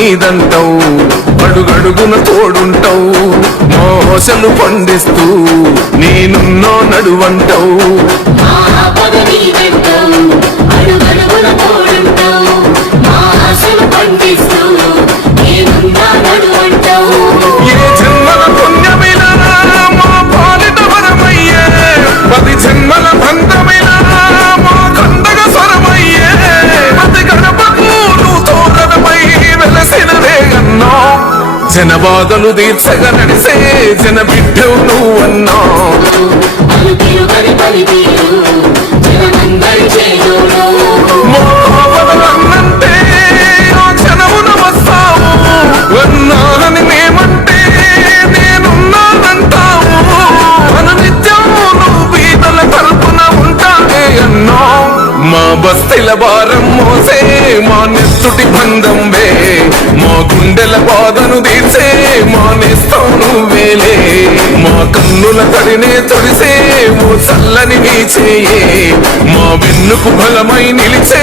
నీదంటావు, అడుగడుగున తోడుంటావు, మా ఆశలు పండిస్తూ నేనున్నో నడువంటావు. ఏ జన్మల పుణ్యమిలా మా పాలిట వరమయ్యే, 10 జన్మల బంధమిలా మా కందగ స్వరమయ్యే, ప్రతి గడపకు నువ్వు తోరణమై వెలసినవే అన్నా. జన బాధలు తీర్చగా నడిసే జన బిడ్డవు నువ్వన్నా. మా కావలన్నంటే ఆ క్షణమున వస్తావు, అన్నానని మేమంటే నేనున్నానంటావు. అనునిత్యం నువ్వు బీదల తరపున ఉంటానే అన్నా. మా బస్తీల భారం మోసే మా నెత్తుటి బంధంవే, మా గుండెల బాధను తీర్చే మా నేస్తం నువ్వేలే. మా కన్నుల తడినే తొడిసే ఓ చల్లని నీ చేయే, మా వెన్నుకు బలమై నిలిచే